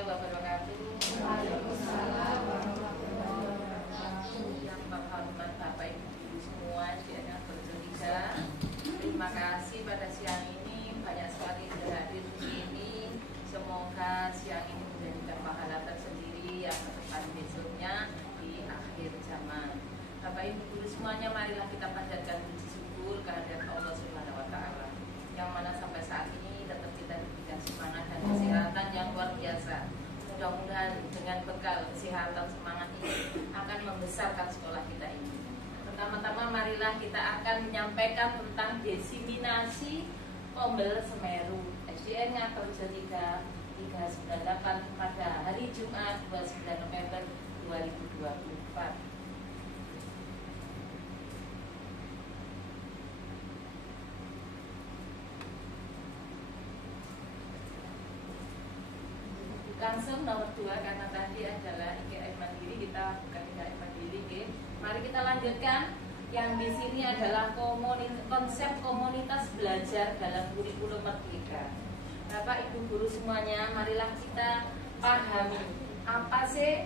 warahmatullahi wabarakatuh. Waalaikumsalam warahmatullahi wabarakatuh. Yang berhormat Bapak Ibu guru semua di anak bercerita. Terima kasih pada siang ini banyak sekali yang hadir di sini. Semoga siang ini menjadikan pahala tersendiri yang ke depan besoknya di akhir zaman. Bapak Ibu guru semuanya, marilah kita panjatkan puji syukur kehadirat Allah Subhanahu wa taala. Yang mana sampai saat ini tetap kita diberikan semangat dan kesehatan yang luar biasa. Mudah-mudahan dengan bekal kesehatan semangat ini akan membesarkan sekolah kita ini. Pertama-tama marilah kita akan menyampaikan tentang desiminasi Kombel Semeru SDN Ngakerja 398 pada hari Jumat 29 November 2024. Langsung nomor 2 karena tadi adalah IKM Mandiri, kita bukan IKM Mandiri. Oke. Mari kita lanjutkan. Yang di sini adalah konsep komunitas belajar dalam kurikulum Merdeka. Bapak Ibu guru semuanya, marilah kita pahami apa sih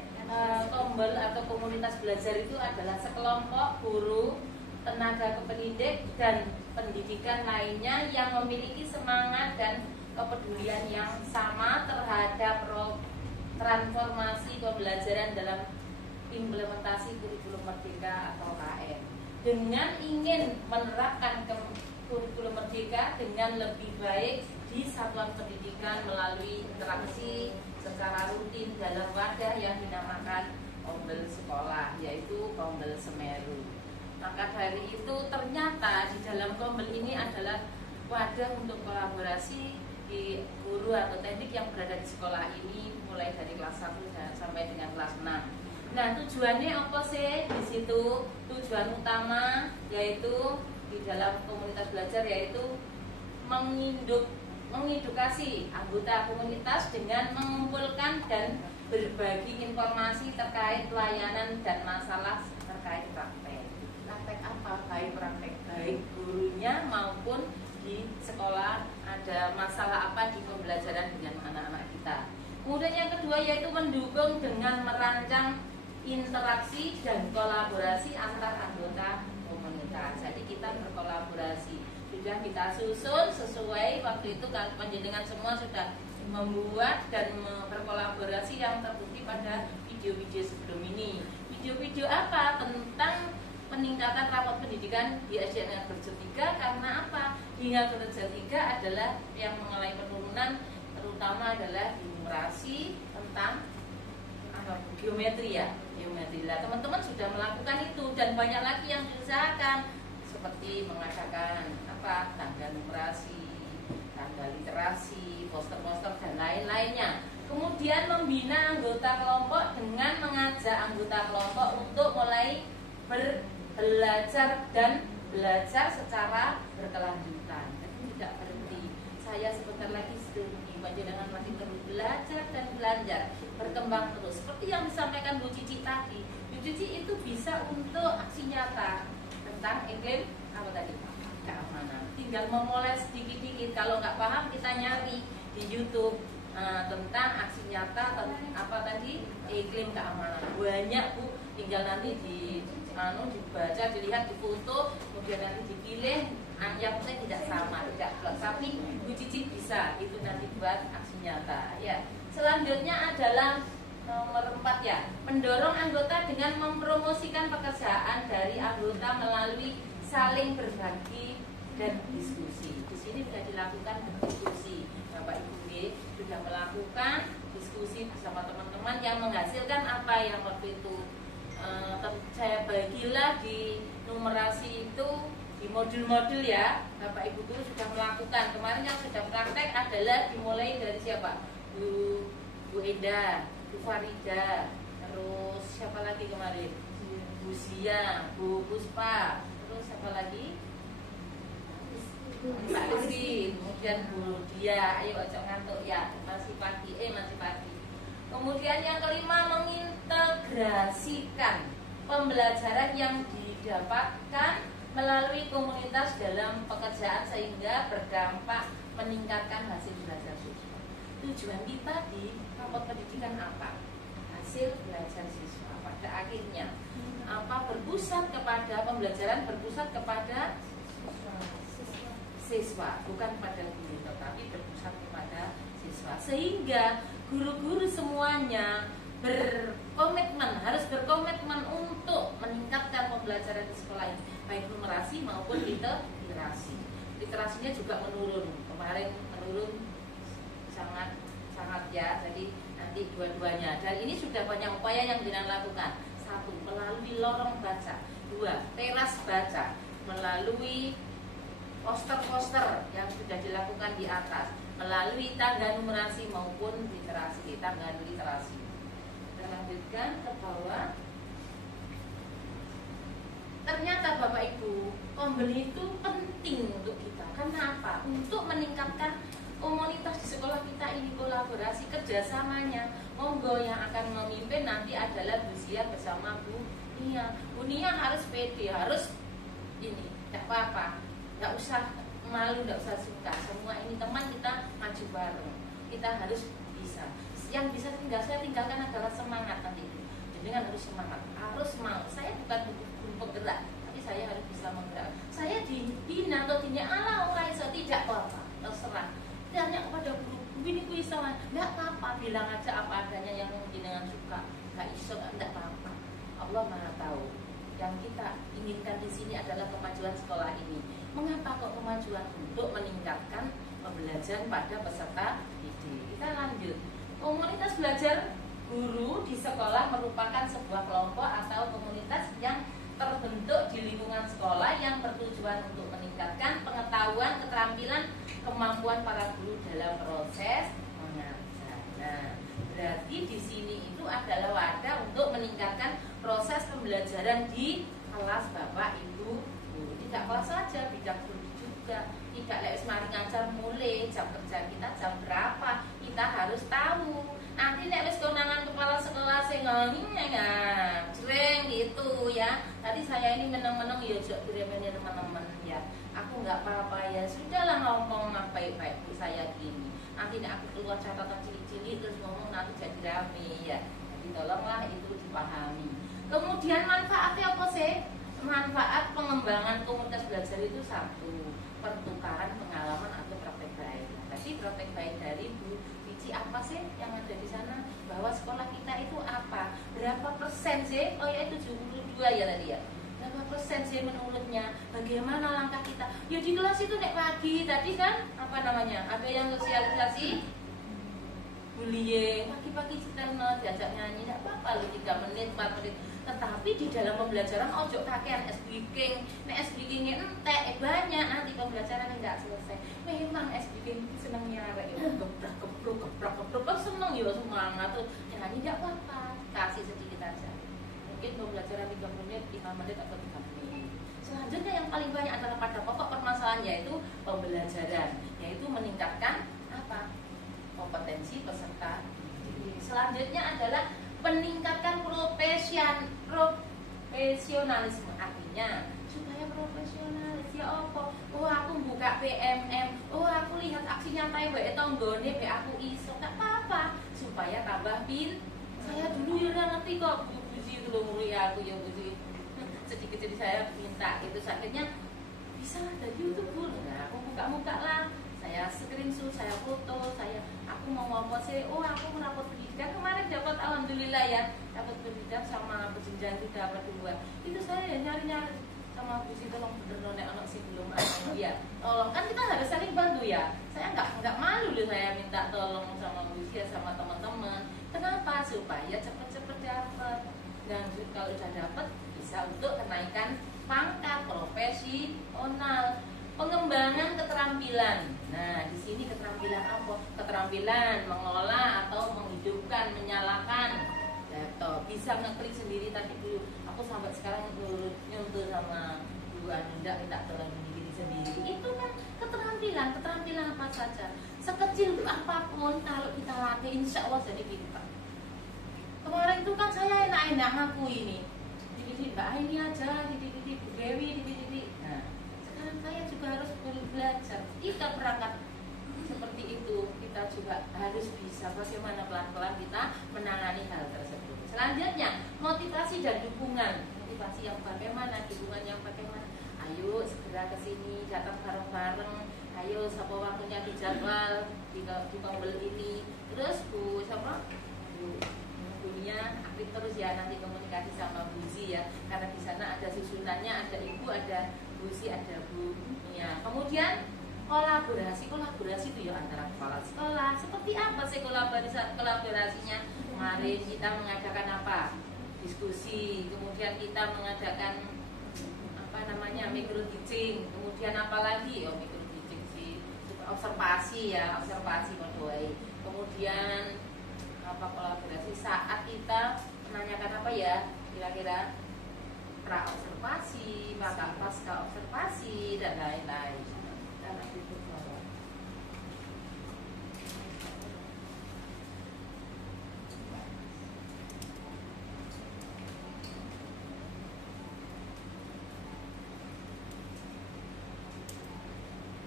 Kombel atau komunitas belajar itu adalah sekelompok guru, tenaga kependidik dan pendidikan lainnya yang memiliki semangat dan kepedulian yang sama terhadap transformasi pembelajaran dalam implementasi kurikulum Merdeka atau KM, dengan ingin menerapkan kurikulum Merdeka dengan lebih baik di satuan pendidikan melalui interaksi secara rutin dalam wadah yang dinamakan Kombel Sekolah, yaitu Kombel Semeru. Maka dari itu ternyata di dalam Kombel ini adalah wadah untuk kolaborasi di guru atau teknik yang berada di sekolah ini mulai dari kelas 1 sampai dengan kelas 6. Nah, tujuannya apa sih di situ? Tujuan utama yaitu di dalam komunitas belajar yaitu mengedukasi anggota komunitas dengan mengumpulkan dan berbagi informasi terkait pelayanan dan masalah terkait praktek. Praktek apa? Baik gurunya maupun di sekolah ada masalah apa di pembelajaran dengan anak-anak kita. Kemudian yang kedua yaitu mendukung dengan merancang interaksi dan kolaborasi antar anggota komunitas. Jadi kita berkolaborasi, sudah kita susun sesuai waktu itu panjenengan semua sudah membuat dan berkolaborasi yang terbukti pada video-video sebelum ini. Video-video apa? Tentang peningkatan rapot pendidikan di SDN Ngakerja 3. Karena apa? Di Ngakerja 3 adalah yang mengalami penurunan, terutama adalah di numerasi tentang geometri ya, geometri. Lah teman-teman sudah melakukan itu dan banyak lagi yang diusahakan seperti mengadakan tangga numerasi, tangga literasi, poster-poster dan lain-lainnya. Kemudian membina anggota kelompok dengan mengajak anggota kelompok untuk mulai belajar dan belajar secara berkelanjutan. Jadi tidak berhenti. Saya sebentar lagi sedih, panjenengan masih terus belajar dan belajar, berkembang terus. Seperti yang disampaikan Bu Cici tadi, Bu Cici itu bisa untuk aksi nyata tentang iklim apa tadi? Keamanan. Tinggal memoles sedikit-sedikit. Kalau nggak paham kita nyari di YouTube tentang aksi nyata apa tadi? Iklim keamanan. Banyak Bu, tinggal nanti dibaca, dilihat, difoto, kemudian nanti dipilih. Yang penting tidak sama, tidak blok. Tapi Bu Cici bisa itu nanti buat aksi nyata. Ya. Selanjutnya adalah nomor 4 ya, mendorong anggota dengan mempromosikan pekerjaan dari anggota melalui saling berbagi dan diskusi. Di sini sudah dilakukan diskusi. Bapak Ibu sudah melakukan diskusi bersama teman-teman yang menghasilkan apa yang waktu itu saya bagilah di numerasi itu di modul-modul ya. Bapak Ibu guru sudah melakukan. Kemarin yang sudah praktek adalah dimulai dari siapa? Bu Eda, Bu Farida, terus siapa lagi kemarin? Bu Zia, Bu Puspa, terus siapa lagi? Mbak Rizky, kemudian Bu Dia. Ayo ojo ngantuk ya, masih pagi. Kemudian yang kelima, mengintegrasikan pembelajaran yang didapatkan melalui komunitas dalam pekerjaan sehingga berdampak meningkatkan hasil belajar siswa. tujuan kita di rapot pendidikan apa? Hasil belajar siswa. Pada akhirnya apa, berpusat kepada pembelajaran, berpusat kepada siswa, bukan pada guru, tetapi berpusat kepada siswa. Sehingga guru-guru semuanya harus berkomitmen untuk meningkatkan pembelajaran di sekolah ini, baik numerasi maupun literasi. Literasinya juga menurun, kemarin menurun sangat ya, jadi nanti dua-duanya. Dan ini sudah banyak upaya yang dilakukan. 1. Melalui lorong baca. 2. Teras baca. Melalui poster-poster yang sudah dilakukan di atas. Melalui tangga numerasi maupun literasi, tangga literasi. Kita lanjutkan ke bawah. Ternyata Bapak Ibu, pembeli itu penting untuk kita. Kenapa? Untuk meningkatkan komunitas di sekolah kita ini, kolaborasi kerjasamanya. Monggo yang akan memimpin nanti adalah Bu Zia bersama Bu Nia. Bu Nia harus pede, harus ini, tidak apa-apa, tidak usah malu, tidak usah suka. Semua ini teman kita maju bareng. Kita harus bisa. Yang bisa saya tinggalkan adalah semangat nanti itu. Dengan harus semangat, harus mau. Saya bukan guru penggerak, tapi saya harus bisa menggerak. Saya dibina atau tidak ala orang itu tidak apa-apa, terserah. Tanya kepada guru, ini bisa, nggak apa-apa, bilang aja apa adanya yang jenengan suka, nggak iso, nggak apa-apa. Allah Maha tahu. Yang kita inginkan di sini adalah kemajuan sekolah ini. Mengapa kok kemajuan? Untuk meningkatkan pembelajaran pada peserta didik. Kita lanjut. Komunitas belajar guru di sekolah merupakan sebuah kelompok atau komunitas yang terbentuk di lingkungan sekolah yang bertujuan untuk meningkatkan pengetahuan, keterampilan, kemampuan para guru dalam proses mengajar. Nah, berarti di sini itu adalah wadah untuk meningkatkan proses pembelajaran di kelas Bapak Ibu guru. Tidak kelas saja, bidang guru juga. Tidak lewat mari ngajar mulai jam kerja kita jam berapa, kita harus tahu. Nanti nek wis kewenangan kepala sekolah sing jreng gitu ya. Tadi saya ini meneng-meneng ya jok diremeni teman-teman ya. Aku nggak apa-apa ya. Sudahlah ngomong baik-baik Bu saya gini. Nanti nek aku keluar catatan cilik-cilik terus ngomong nanti jadi rame ya. Jadi tolonglah itu dipahami. Kemudian manfaatnya apa sih? Manfaat pengembangan komunitas belajar itu 1. Pertukaran pengalaman atau praktek baik. Tadi praktek baik dari Bu Cici apa sih yang ada di sana? Bahwa sekolah kita itu apa? Berapa persen sih? Oh ya itu 72 ya tadi ya. Berapa persen sih menurutnya? Bagaimana langkah kita? Ya di kelas itu nek pagi tadi kan apa namanya? Ada yang sosialisasi bullying, pagi-pagi kita diajak nyanyi, tidak apa-apa loh 3 menit, 4 menit. Tetapi di dalam pembelajaran ojo kakean speaking, nek speakingnya entek banyak nanti pembelajaran enggak selesai. Memang speaking seneng nyarek, geprek, seneng ya semangat tuh. Nyanyi enggak apa-apa, kasih sedikit aja. Mungkin pembelajaran 3 menit, 5 menit atau 3 menit. Selanjutnya yang paling banyak adalah pada pokok permasalahan yaitu pembelajaran, yaitu meningkatkan apa? Kompetensi peserta. Selanjutnya adalah peningkatan profesionalisme, artinya supaya profesionalis ya apa? Oh aku buka PMM, oh aku lihat aksi nyata wae tanggone be aku iso, tak apa-apa supaya tambah pin. Saya dulu ya udah ngerti kok buji itu loh mulia aku ya buji. Sedikit jadi saya minta itu sakitnya bisa dari YouTube Bu. Nah, aku buka-buka lah. Saya screenshot, saya foto, aku mau apa sih? Oh, aku merapot pendidikan kemarin dapat alhamdulillah ya, dapat pendidikan sama berjenjang 3 dapat 2. Itu saya nyari-nyari sama Bu Siti tolong bener nek anak sih belum ada ya. Tolong kan kita harus saling bantu ya. Saya nggak malu loh saya minta tolong sama Bu Siti sama teman-teman. Kenapa? Supaya cepet-cepet dapat. Dan kalau udah dapat bisa untuk kenaikan pangkat profesional. Pengembangan keterampilan. Nah, di sini keterampilan apa? Keterampilan mengolah atau menghidupkan, menyalakan laptop. Bisa ngeklik sendiri tadi dulu. Aku sampai sekarang nyentuh sama Bu Anunda minta tolong diri sendiri. Itu kan keterampilan apa saja. Sekecil apapun kalau kita latih insya Allah jadi kita. Kemarin itu kan saya enak-enak ngaku ini. Dididik Mbak ini aja, dididik Bu Dewi, dididik. Nah, saya juga harus belajar. Kita berangkat seperti itu, kita kita juga harus bisa bagaimana pelan-pelan kita menangani hal tersebut. Selanjutnya, motivasi dan dukungan. Motivasi yang bagaimana, dukungan yang bagaimana. Ayo segera ke sini, datang bareng-bareng. Ayo siapa waktunya dijadwal di tombol ini. Terus Bu siapa? Bu Bunya aktif terus ya, nanti komunikasi sama Bu Zi ya, karena di sana ada susunannya, ada Ibu, ada Bu Zi, ada Bu Nia. Kemudian kolaborasi itu ya antara kepala sekolah. Seperti apa sih kolaborasinya? Kemarin kita mengadakan apa? Diskusi. Kemudian kita mengadakan apa namanya, micro teaching. Kemudian apa lagi? Oh, micro teaching sih, observasi ya, observasi mendoai. Kemudian apa, kolaborasi saat kita menanyakan apa ya, kira-kira pra observasi, maka pasca observasi dan lain-lain.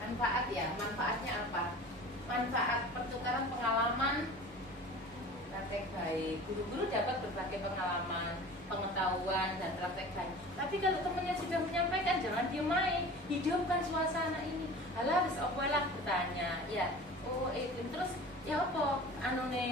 Manfaat ya, manfaatnya apa? Manfaat pertukaran pengalaman, praktek baik. Guru-guru dapat berbagai pengalaman, pengetahuan dan praktek baik. Tapi kalau temannya sudah menyampaikan, jangan diem main, hidupkan suasana ini. Halah, wis opo lah bertanya, ya. Oh, terus ya apa?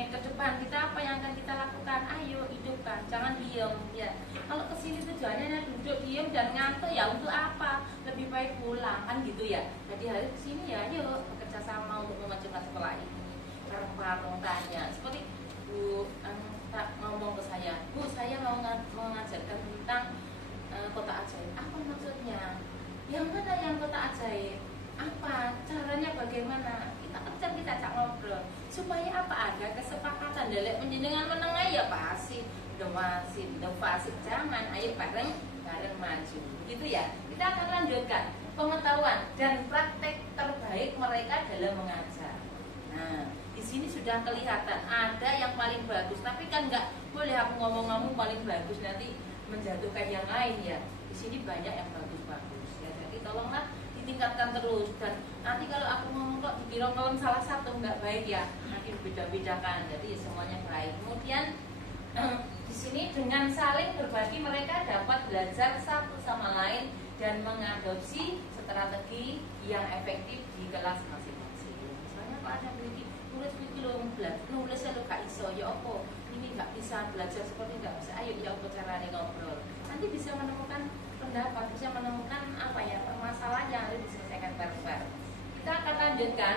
Ke depan kita apa yang akan kita lakukan? Ayo hidupkan, jangan diem ya. Kalau kesini tujuannya duduk diem dan ngantuk ya untuk apa? Lebih baik pulang kan gitu ya. Jadi harus kesini ya, ayo bekerja sama untuk memajukan sekolah ini. Bareng-bareng tanya, seperti Bu ngomong ke saya, Bu saya mau mengajarkan tentang kota ajaib. Apa maksudnya? Yang mana yang kota ajaib? Apa caranya, bagaimana? Kita ajak ngobrol supaya apa, ada kesepakatan. Dalek menjenengan menengah ya pasti inovasi jangan, ayo bareng maju gitu ya. Kita akan lanjutkan pengetahuan dan praktek terbaik mereka dalam mengajar. Nah, di sini sudah kelihatan ada yang paling bagus, tapi kan nggak boleh aku ngomong paling bagus nanti menjatuhkan yang lain ya. Di sini banyak yang bagus-bagus ya. Jadi tolonglah ditingkatkan terus, dan nanti kalau aku ngomong kok dikira kalau salah satu nggak baik ya, nanti beda-bedakan. Jadi semuanya baik. Kemudian di sini dengan saling berbagi mereka dapat belajar satu sama lain dan mengadopsi strategi yang efektif di kelas masing-masing. Misalnya kalau ada nulis lo gak iso ya apa ini nggak bisa belajar seperti nggak bisa, ayo ya apa caranya ngobrol, nanti bisa menemukan pendapat, bisa menemukan apa ya permasalahan yang harus diselesaikan bareng-bareng. Kita akan lanjutkan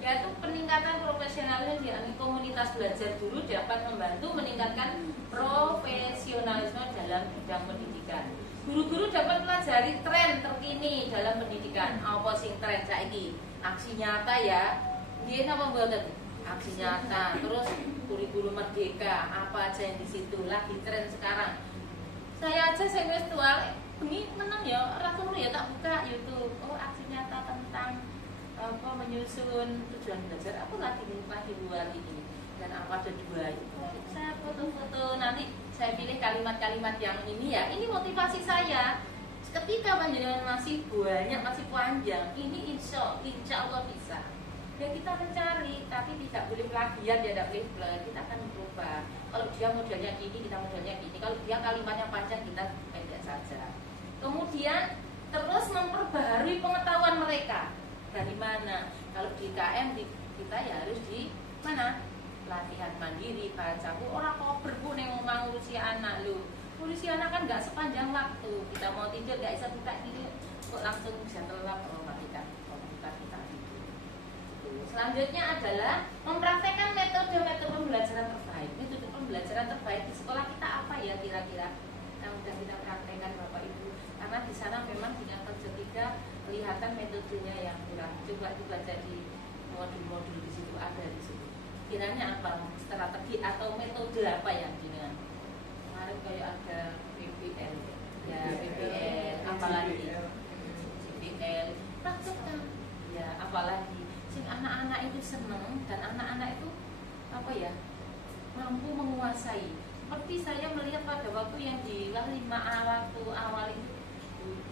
yaitu peningkatan profesionalisme di komunitas belajar guru dapat membantu meningkatkan profesionalisme dalam bidang pendidikan. Guru-guru dapat pelajari tren terkini dalam pendidikan. Apa sing tren saiki? Aksi nyata ya. Nggih napa mboten? Aksi nyata. Terus kurikulum merdeka, apa aja yang di situ lagi tren sekarang. Saya aja saya wis tua, ini menang ya, ratu ya tak buka YouTube. Oh, aksi nyata tentang apa menyusun tujuan belajar. Aku lagi buat ini. Dan apa ada dua itu. Saya foto-foto, nanti saya pilih kalimat-kalimat yang ini ya. Ini motivasi saya. Ketika panjenengan masih banyak, masih panjang, ini insya Allah bisa. Ya kita mencari, tapi tidak boleh plagiat, ya tidak boleh blur. Kita akan berubah. Kalau dia modelnya gini, kita modelnya gini. Kalau dia kalimatnya panjang, kita pendek saja. Kemudian terus memperbaharui pengetahuan mereka. Dari mana? Kalau di KM kita ya harus di mana? Latihan mandiri, baca bu, orang kober bu yang mau ngurusi anak lu. Ngurusi anak kan nggak sepanjang waktu. Kita mau tidur nggak bisa buka gini, kok langsung bisa telap kalau kita tidur. Selanjutnya adalah mempraktekkan metode-metode pembelajaran terbaik. Metode pembelajaran terbaik di sekolah kita apa ya kira-kira? Yang sudah kita praktekkan Bapak Ibu. Karena di sana memang dengan kerja kita kelihatan metodenya yang kurang. Coba dibaca di modul-modul di situ, ada di situ. Kiranya apa strategi atau metode apa yang dengan kemarin kayak ada PPL ya, PPL apalagi CPL praktekkan ya, apalagi sing anak-anak itu seneng dan anak-anak itu apa ya mampu menguasai. Seperti saya melihat pada waktu yang di kelas 5 waktu awal itu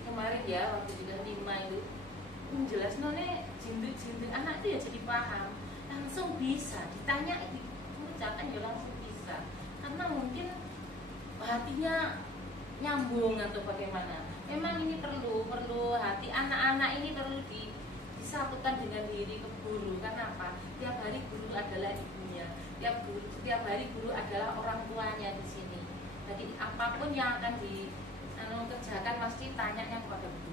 kemarin ya, waktu di kelas 5 itu jelas none jindu anak itu ya jadi paham. Nah langsung bisa ditanya mengucapkan ya langsung bisa, karena mungkin hatinya nyambung atau bagaimana. Memang ini perlu hati anak-anak ini perlu disatukan dengan diri ke guru. Kenapa? Tiap hari guru adalah ibunya, tiap hari guru adalah orang tuanya di sini. Jadi apapun yang akan dikerjakan pasti tanyanya kepada guru.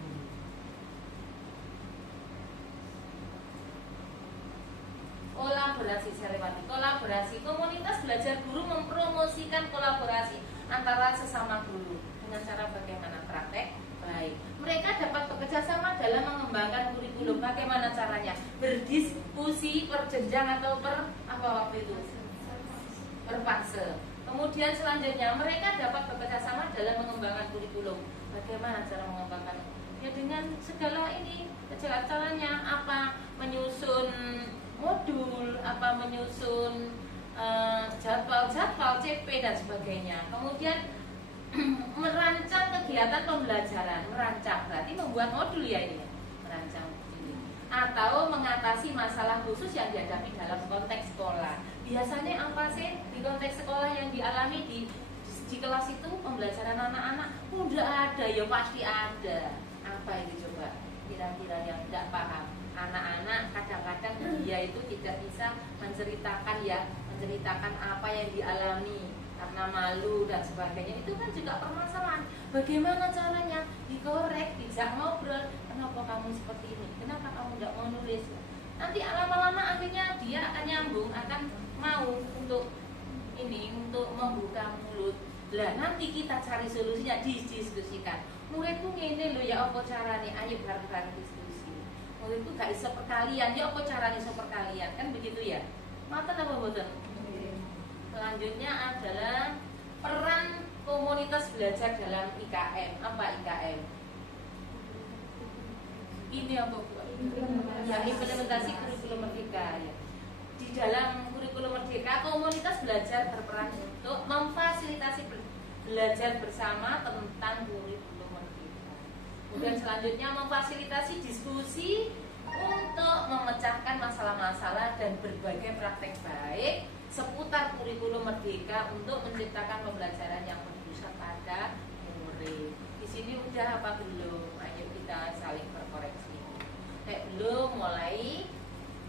Kolaborasi, saya lewati kolaborasi. Komunitas belajar guru mempromosikan kolaborasi antara sesama guru dengan cara bagaimana? Praktek baik. Mereka dapat bekerja sama dalam mengembangkan kurikulum. Bagaimana caranya? Berdiskusi per jenjang atau per apa waktu itu? Per fase. Kemudian selanjutnya mereka dapat bekerja sama dalam mengembangkan kurikulum. Bagaimana cara mengembangkan? Ya dengan segala ini, caranya apa? Menyusun modul, apa menyusun jadwal CP dan sebagainya. Kemudian merancang kegiatan pembelajaran. Merancang berarti membuat modul ya ini, merancang ini. Atau mengatasi masalah khusus yang dihadapi dalam konteks sekolah. Biasanya apa sih di konteks sekolah yang dialami di kelas itu pembelajaran anak-anak? Udah ada ya, pasti ada. Apa itu coba? Kira-kira yang tidak paham. Anak-anak kadang-kadang dia itu tidak bisa menceritakan apa yang dialami karena malu dan sebagainya. Itu kan juga permasalahan. Bagaimana caranya dikorek, dijak ngobrol, kenapa kamu seperti ini, kenapa kamu tidak mau nulis. Nanti lama-lama akhirnya dia akan nyambung, akan mau untuk membuka mulut. Lah nanti kita cari solusinya, didiskusikan. Muridku ngene lho ya, apa carane? Ayo bareng-bareng diskusi. Muridku gak iso perkalian, ya apa carane iso perkalian? Kan begitu ya. Maten apa mboten? Selanjutnya adalah peran komunitas belajar dalam IKM. Apa IKM? Ini apa Bu? Ya, implementasi kurikulum merdeka ya. Di dalam kurikulum merdeka, komunitas belajar berperan untuk memfasilitasi belajar bersama tentang kurikulum merdeka. Kemudian selanjutnya memfasilitasi diskusi untuk memecahkan masalah-masalah dan berbagai praktek baik seputar kurikulum merdeka untuk menciptakan pembelajaran yang berpusat pada murid. Di sini udah apa belum? Ayo kita saling berkoreksi. Belum, mulai.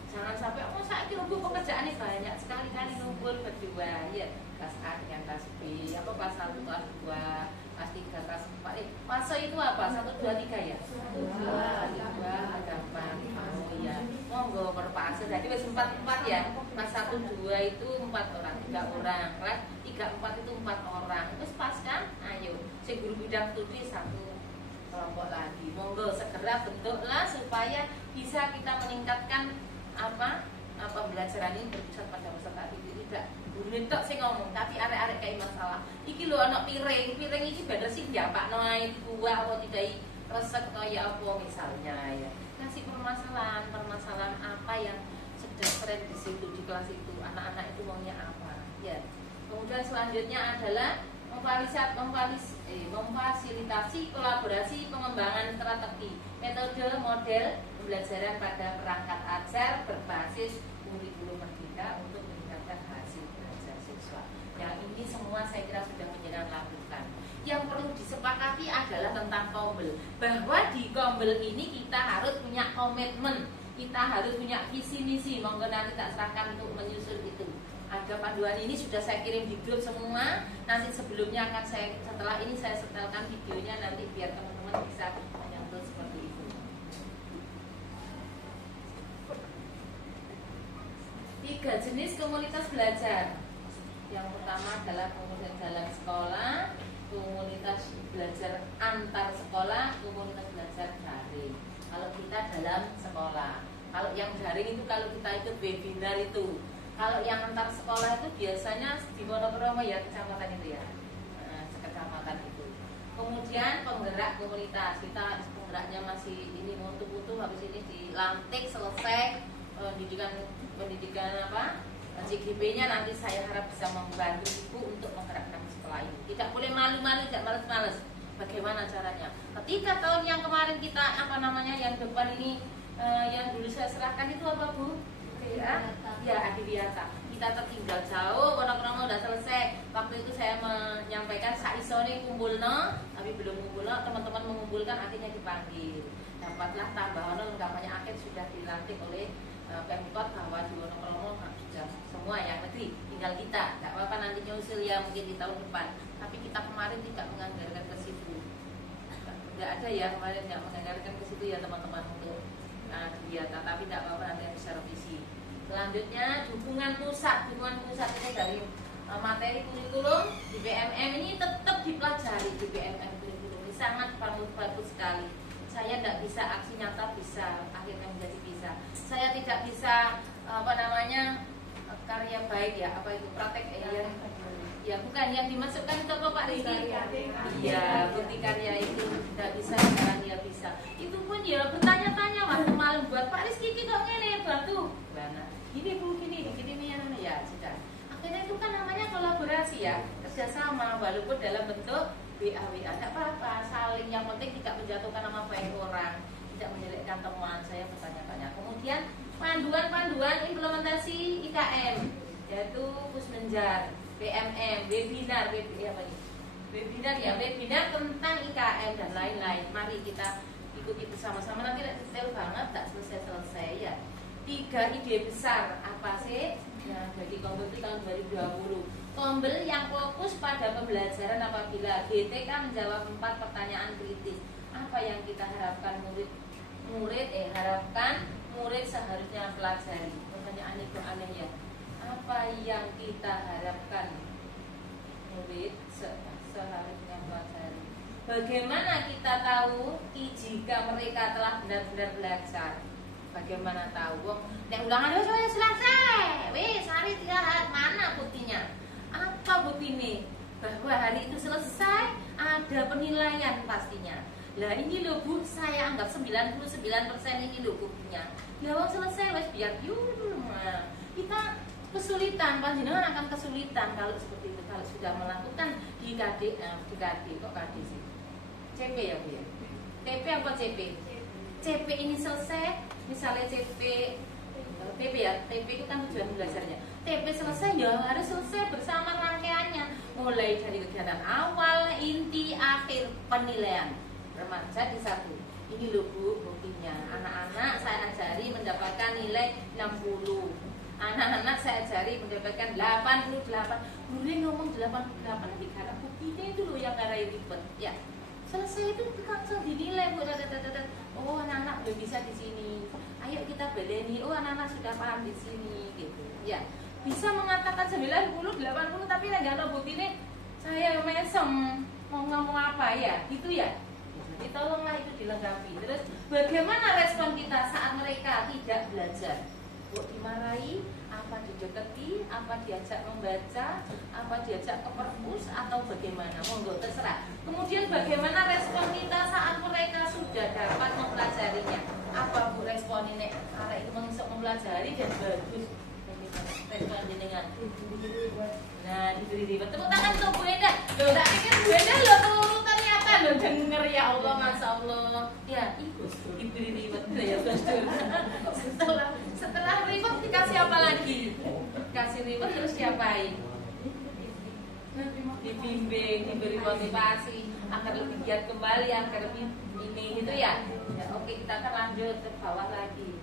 Jangan sampai saya kira pekerjaan ini banyak sekali ngumpul berdua ya, kelas A dengan kelas B, apa kelas 1, kelas 2, kelas 3, kelas 4. Fase itu apa? 1, 2, 3 ya? 1, 2, ada 4. Oh iya, monggo per fase. Jadi wis 4 ya. Kelas 1, 2 itu 4 orang, 3 orang. Kelas 3, 4 itu 4 orang. Terus pas kan? Ayo, si guru bidang studi 1 kelompok lagi. Monggo segera bentuklah supaya bisa kita meningkatkan pembelajaran ini berpusat pada peserta didik. Tidak guru tok sing ngomong, tapi arek-arek kayak masalah. Iki lho ana piring iki bener sih njapakno ae kuah apa tidak resep kaya apa misalnya ya. Kasih permasalahan apa yang sedang tren di situ di kelas itu, anak-anak itu maunya apa ya. Kemudian selanjutnya adalah memfasilitasi kolaborasi pengembangan strategi metode model pembelajaran pada perangkat ajar berbasis kurikulum merdeka untuk meningkatkan hasil belajar siswa. Yang ini semua saya kira sudah menjadi lakukan. Yang perlu disepakati adalah tentang kombel, bahwa di kombel ini kita harus punya komitmen, kita harus punya visi misi. Monggo nanti tak serahkan untuk menyusun itu. Ada panduan ini sudah saya kirim di grup semua. Nanti sebelumnya akan setelah ini saya setelkan videonya nanti biar teman-teman bisa menyentuh seperti itu. Tiga jenis komunitas belajar. Yang pertama adalah komunitas dalam sekolah, komunitas belajar antar sekolah, komunitas belajar daring. Kalau kita dalam sekolah, kalau yang daring itu kalau kita ikut webinar itu. Kalau yang antar sekolah itu biasanya di Wonokromo ya, kecamatan itu ya, sekecamatan itu. Kemudian penggerak komunitas, kita penggeraknya masih ini mutu-mutu, habis ini dilantik selesai pendidikan apa CGP-nya, nanti saya harap bisa membantu ibu untuk menggerakkan sekolah ini. Tidak boleh malu-malu, tidak males-males. Bagaimana caranya? Ketika tahun yang kemarin kita yang depan ini yang dulu saya serahkan itu apa Bu? Ya, Adiwiyata. Kita tertinggal jauh, krono-krono udah selesai. Waktu itu saya menyampaikan saisone kumpulno, tapi belum kumpulno, teman-teman mengumpulkan akhirnya dipanggil. Dapatlah tambahan lengkapannya akhir sudah dilantik oleh Pemkot bahwa di Wonokromo sudah semua yang negeri, tinggal kita. Gak apa-apa nanti nyusul ya mungkin di tahun depan. Tapi kita kemarin tidak menganggarkan ke situ. Tidak ada ya kemarin yang menganggarkan ke situ ya teman-teman untuk Adiwiyata. Tapi tidak apa-apa nanti bisa revisi. Selanjutnya dukungan pusat ini dari materi kurikulum di BMM ini tetap dipelajari di BMM kurikulum ini sangat bagus sekali. Saya tidak bisa aksi nyata bisa akhirnya menjadi bisa. Saya tidak bisa karya baik ya apa itu praktek ya bukan yang dimasukkan itu apa Pak Rizky? Iya bukti karya itu tidak bisa sekarang dia bisa. Itu pun ya bertanya-tanya waktu malam buat Pak Rizky kok ngene batu. Gini bu, gini ya sudah. Akhirnya itu kan namanya kolaborasi ya, kerjasama walaupun dalam bentuk WA, tidak apa-apa, saling yang penting tidak menjatuhkan nama baik orang, tidak menjelekkan teman. Saya bertanya-tanya. Kemudian panduan implementasi IKM, yaitu Pusmenjar, PMM, webinar tentang IKM dan lain-lain. Mari kita ikuti bersama-sama. Nanti detail banget, tak selesai ya. 3 ide besar apa sih yang bagi Kombel itu tahun 2020. Kombel yang fokus pada pembelajaran apabila GTK menjawab 4 pertanyaan kritis. Apa yang kita harapkan murid seharusnya pelajari. Pertanyaan itu aneh ya. Apa yang kita harapkan murid seharusnya pelajari? Bagaimana kita tahu jika mereka telah benar-benar belajar? Bagaimana tahu? Nek ulangan wis selesai. Wis hari 3 hari mana buktinya? Apa buktinya? Bahwa hari itu selesai, ada penilaian pastinya. Lah ini loh Bu, saya anggap 99% ini loh buktinya. Ya wong selesai wis biar kita kesulitan, panjenengan akan kesulitan kalau seperti itu kalau sudah melakukan di KD kok KD sih. CP ya Bu ya. TP apa CP? CP ini selesai, misalnya TP ya, TP itu kan tujuan belajarnya. TP selesai ya harus selesai bersama rangkaiannya, mulai dari kegiatan awal, inti, akhir, penilaian. Remaja di 1. Ini loh Bu buktinya. Anak-anak saya ajari mendapatkan nilai 60. Anak-anak saya ajari mendapatkan 88. Guru ngomong 88 nanti karena buktinya itu loh yang karena ribet. Ya. Selesai itu langsung dinilai Bu. Oh anak-anak belum bisa di sini. Ayo kita beleni. Oh anak-anak sudah paham di sini gitu. Ya. Bisa mengatakan 90, 80 tapi enggak ada buktinya. Saya mesem mau ngomong apa ya? Gitu ya. Jadi tolonglah itu dilengkapi. Terus bagaimana respon kita saat mereka tidak belajar? Kok dimarahi? Apa didekati? Apa diajak membaca? Apa diajak ke perpus? Atau bagaimana? Monggo terserah. Kemudian bagaimana respon kita saat mereka sudah dapat mempelajarinya? Apa Bu respon ini? Arek itu mempelajari dan bagus. Respon jenengan. Nah, diberi ribet. Tepuk tangan untuk Bu Enda. Loh, tak pikir Bu Enda loh turun ternyata loh denger ya Allah, Masya Allah. Ya, ikut diberi ribet ya setelah ribet dikasih apa lagi? Kasih ribet terus diapain? Dibimbing, diberi motivasi agar lebih giat kembali, agar lebih ini gitu ya. Ya oke, kita akan lanjut ke bawah lagi.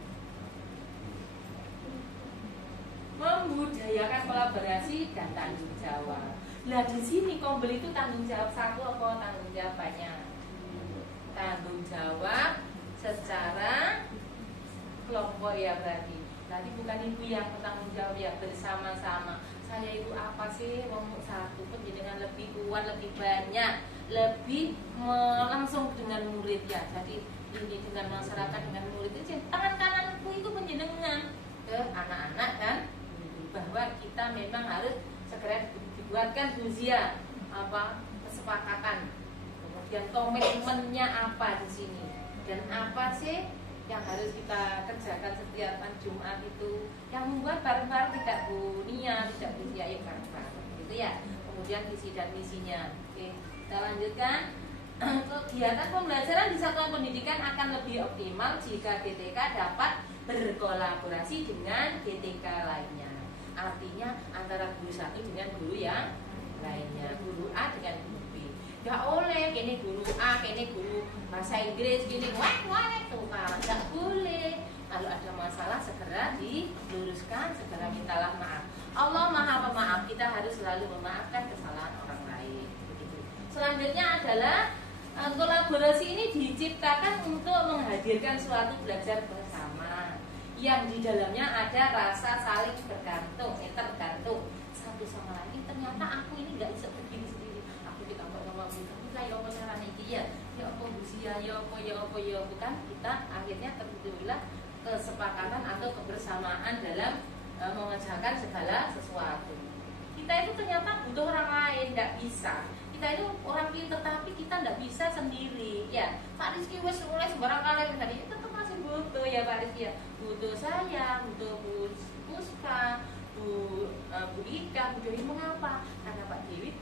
Membudayakan kolaborasi dan tanggung jawab. Nah di sini Kombel itu tanggung jawab satu apa tanggung jawab banyak? Tanggung jawab secara kelompok ya berarti. Tadi bukan ibu yang bertanggung jawab ya bersama-sama. Saya itu apa sih? Ngomong satu pun dengan lebih kuat, lebih banyak, lebih langsung dengan murid ya. Jadi ini dengan masyarakat, dengan murid itu tangan kananku itu penjenengan ke anak-anak kan, bahwa kita memang harus segera dibuatkan usia apa kesepakatan, kemudian komitmennya apa di sini dan apa sih yang harus kita kerjakan setiap Jumat itu yang membuat bareng-bareng tidak bunia, tidak usia yang bareng-bareng gitu ya. Kemudian visi dan misinya. Oke, kita lanjutkan. Kegiatan pembelajaran di satuan pendidikan akan lebih optimal jika GTK dapat berkolaborasi dengan GTK lainnya. Artinya antara guru satu dengan guru yang lainnya, guru A dengan guru B. Gak oleh gini guru A, gini guru bahasa Inggris, gini wah tuh kan, gak boleh. Kalau ada masalah segera diluruskan, segera mintalah maaf. Allah Maha Pemaaf, kita harus selalu memaafkan kesalahan orang lain. Begitu. Selanjutnya adalah kolaborasi ini diciptakan untuk menghadirkan suatu belajar bersama yang di dalamnya ada rasa saling bergantung, tergantung satu sama lain. Ternyata aku ini nggak bisa berdiri sendiri. Aku ditambah sama kamu lah, ya apa caranya ya apa busia, ya apa bukan. Kita akhirnya terbentuklah kesepakatan atau kebersamaan dalam mengerjakan segala sesuatu. Kita itu ternyata butuh orang lain, nggak bisa. Kita itu orang pintar tapi kita nggak bisa sendiri. Ya, Pak Rizky wes mulai sembarang kali tadi itu tetap masih butuh ya Pak Rizky ya. Butuh saya, butuh Bu Puspa, Bu Ika, Bu Dewi. Mengapa? Karena Pak Dewi,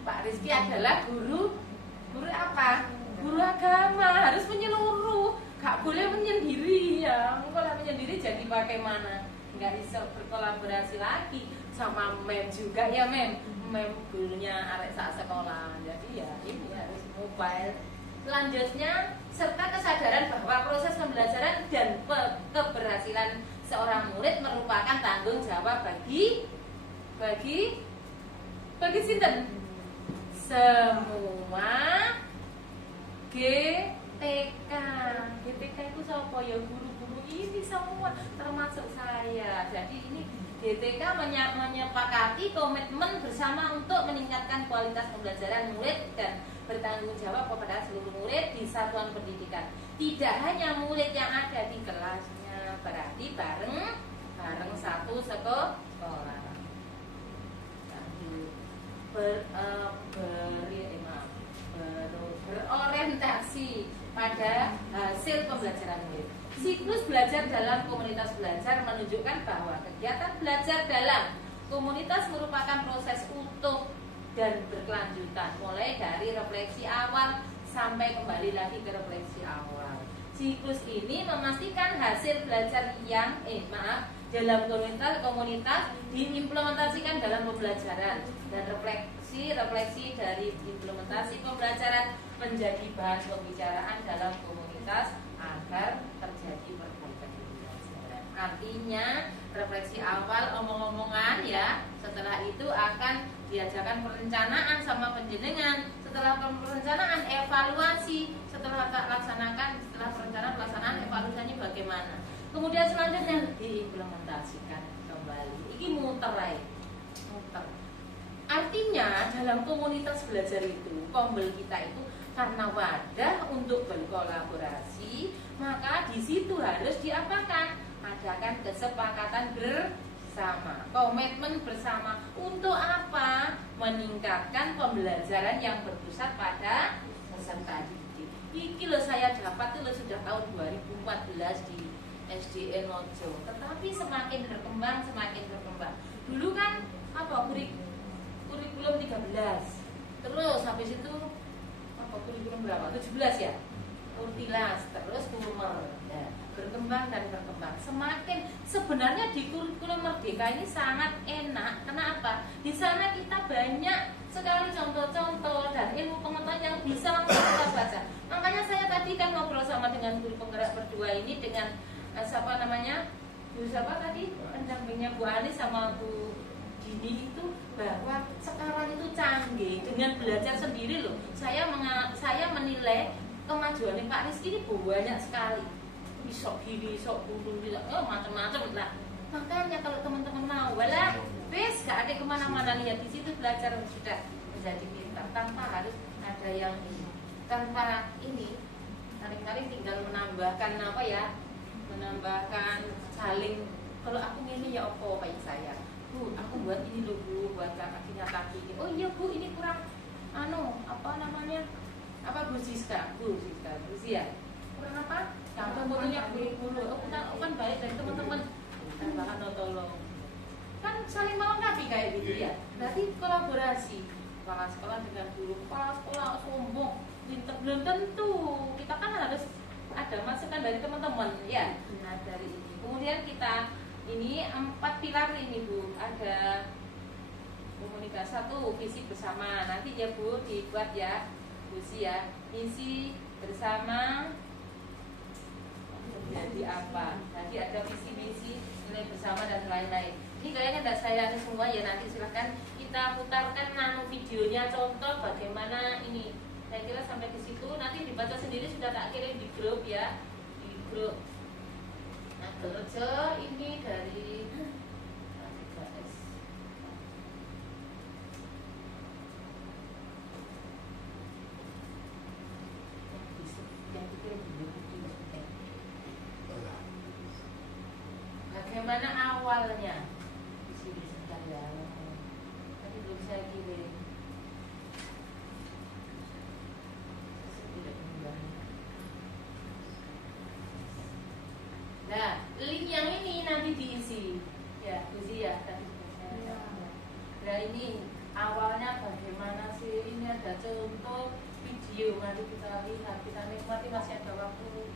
Pak Rizky adalah guru apa? Guru agama, harus menyeluruh, gak boleh menyendiri ya. Kalau menyendiri jadi bagaimana? Nggak bisa berkolaborasi lagi sama mem juga ya mem gurunya arek saat sekolah. Jadi ya ini harus mobile. Selanjutnya serta kesadaran bahwa proses pembelajaran dan keberhasilan seorang murid merupakan tanggung jawab bagi sinten semua GTK. GTK itu siapa ya? Guru-guru ini semua termasuk saya. Jadi ini GTK menyepakati komitmen bersama untuk meningkatkan kualitas pembelajaran murid dan bertanggung jawab kepada seluruh murid di satuan pendidikan. Tidak hanya murid yang ada di kelasnya, berarti bareng satu sekolah. Berorientasi pada hasil pembelajaran murid. Siklus belajar dalam komunitas belajar menunjukkan bahwa kegiatan belajar dalam komunitas merupakan proses utuh dan berkelanjutan, mulai dari refleksi awal sampai kembali lagi ke refleksi awal. Siklus ini memastikan hasil belajar yang dalam komunitas diimplementasikan dalam pembelajaran, dan refleksi dari implementasi pembelajaran menjadi bahan pembicaraan dalam komunitas agar terjadi perbaikan pembelajaran. Artinya refleksi awal omong-omongan ya, setelah itu akan diajarkan perencanaan sama penjenengan. Setelah perencanaan evaluasi, setelah perencanaan pelaksanaan evaluasinya bagaimana. Kemudian selanjutnya diimplementasikan kembali. Ini muter. Artinya dalam komunitas belajar itu, Kombel kita itu karena wadah untuk berkolaborasi, maka di situ harus diapakan? Adakan kesepakatan bersama, komitmen bersama. Untuk apa? Meningkatkan pembelajaran yang berpusat pada peserta didik. Iki loh saya dapat tuh sudah tahun 2014 di SDN Mojo. Tetapi semakin berkembang. Dulu kan kurikulum 13. Terus habis itu kurikulum berapa? 17 ya? Kurtilas, terus Kurmer. Nah, berkembang. Semakin sebenarnya di kurikulum Merdeka ini sangat enak. Kenapa? Di sana kita banyak sekali contoh-contoh dan ilmu pengetahuan yang bisa langsung kita baca. Makanya saya tadi kan ngobrol sama dengan guru penggerak berdua ini, dengan siapa namanya? Bu siapa tadi? Pendampingnya Bu Anis sama Bu Dini itu, bahwa sekarang itu canggih dengan belajar sendiri loh. Saya menilai kemajuan Pak Rizky ini banyak sekali. Sok gini, sok bunuh, macam-macam lah. Makanya kalau teman-teman mau, walah, wes gak ada kemana-mana, lihat di situ belajar sudah menjadi pintar tanpa harus ada yang ini. Tanpa ini, kali-kali tinggal menambahkan menambahkan saling. Kalau aku ini ya apa kayak saya. Bu, aku buat ini loh Bu, buat kakinya kaki. Oh iya Bu, ini kurang Bu Siska, kurang apa? Yang fotonya bulu-bulu. Kan baik dari teman-teman. Bahan tolong. Kan saling melengkapi kayak gitu ya. Berarti kolaborasi kepala sekolah dengan guru. Kepala sekolah sombong, belum tentu. Kita kan harus ada masukan dari teman-teman ya. Nah dari ini kemudian kita ini 4 pilar ini Bu, ada komunikasi, 1 visi bersama, nanti ya Bu dibuat ya Bu Si ya, visi bersama jadi apa, nanti ada visi-visi nilai bersama dan lain-lain. Ini kayaknya tidak saya semua ya, nanti silahkan kita putarkan nano videonya contoh bagaimana ini. Saya kira sampai di situ nanti dibaca sendiri, sudah tak kirim di grup ya, di grup. Nah kerja ini dari 3S. Yang dikirim di grup juga. Bagaimana awalnya? Di sini sebentar ya. Tadi belum saya kirim. Nah, link yang ini nanti diisi ya, diisi ya tadi saya. Nah ini awalnya bagaimana sih? Ini ada contoh video, mari kita lihat, kita nikmati, masih ada waktu,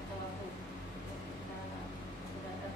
ada waktu. Kita berada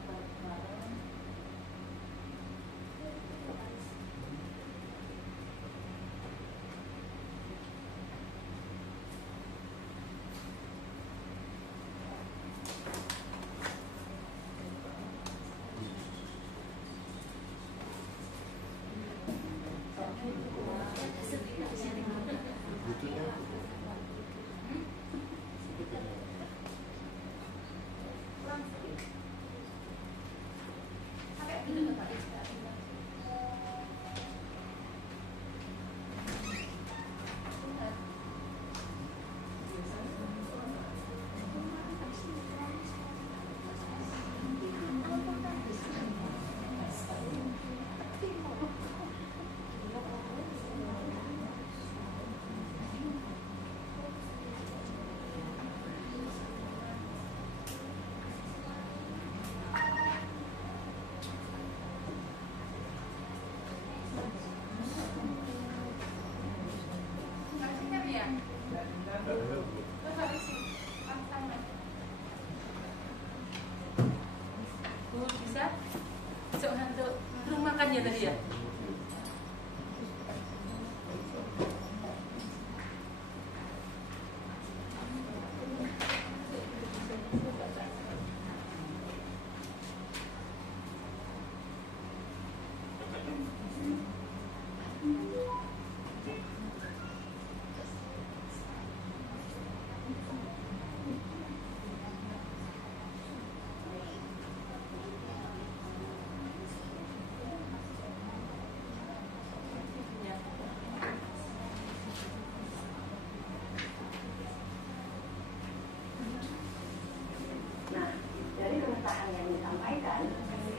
bareng. Bu bisa? Coba untuk rumah makannya tadi ya?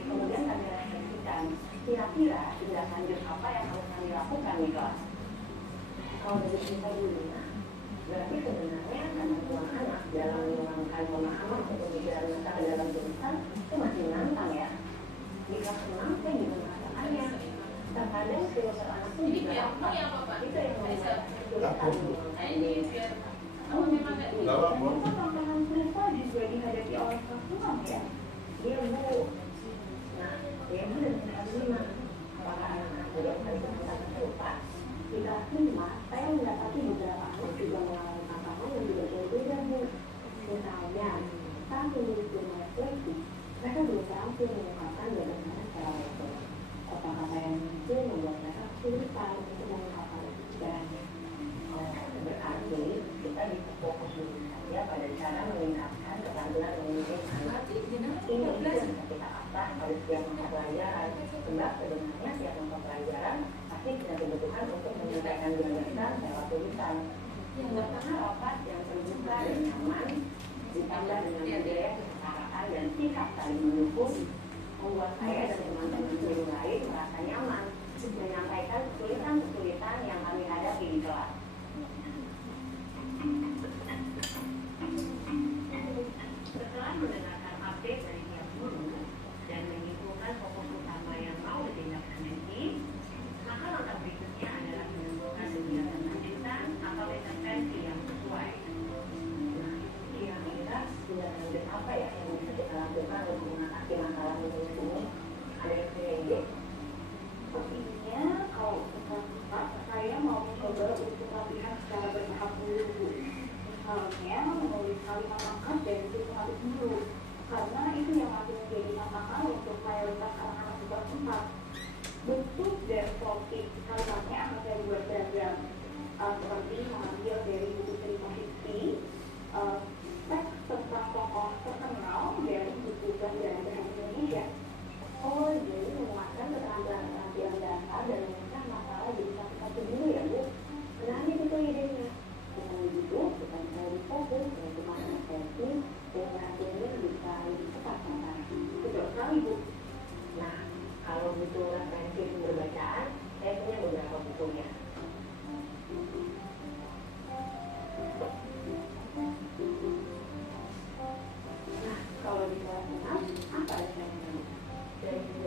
Kemudian kami refleksikan kira-kira tindak lanjut apa yang harus kami lakukan di kelas. Kalau dari kita dulu, berarti sebenarnya kemampuan anak dalam mengembangkan pemahaman untuk pemikiran masalah dalam tulisan itu masih nantang ya. Di kelas 6 saya juga merasakannya. Terkadang filsafat anak itu juga apa? Itu yang bisa tulisan. Ini biar tantangan tulisan juga dihadapi oleh perempuan ya. Dia Bu. Nah, dia Bu dan kelas 5. Apakah anak-anak juga bisa tentang serupa? Di kelas 5, saya mendapati beberapa anak juga mengalami tantangan yang juga berbeda Bu. Misalnya, saat menulis jurnal refleksi, mereka belum berhasil mengungkapkan bagaimana cara mereka. Kata-kata yang muncul membuat mereka kesulitan untuk mengungkapkan pikirannya. Berarti kita bisa fokus dulu saja pada cara meningkatkan keterampilan menulis anak. Ini yang kita asah pada setiap mata pelajaran. Sebab sebenarnya setiap mata pelajaran pasti punya kebutuhan untuk menyampaikan gagasan lewat tulisan. Suasana rapat yang terbuka dan nyaman, ditambah dengan budaya kesetaraan dan sikap saling mendukung, membuat saya dan teman-teman guru lain merasa nyaman menyampaikan kesulitan-kesulitan yang kami hadapi di kelas. Setelah mendengarkan update dari tiap guru dan menyimpulkan fokus utama yang mau ditindaklanjuti, maka langkah berikutnya adalah menentukan kegiatan lanjutan atau intervensi yang sesuai. Nah, kira-kira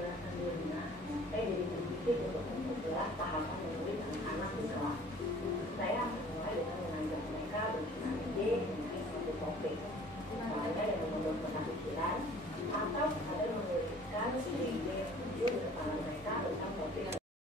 menjelaskan dirinya, saya jadi berpikir untuk memperjelas tahapan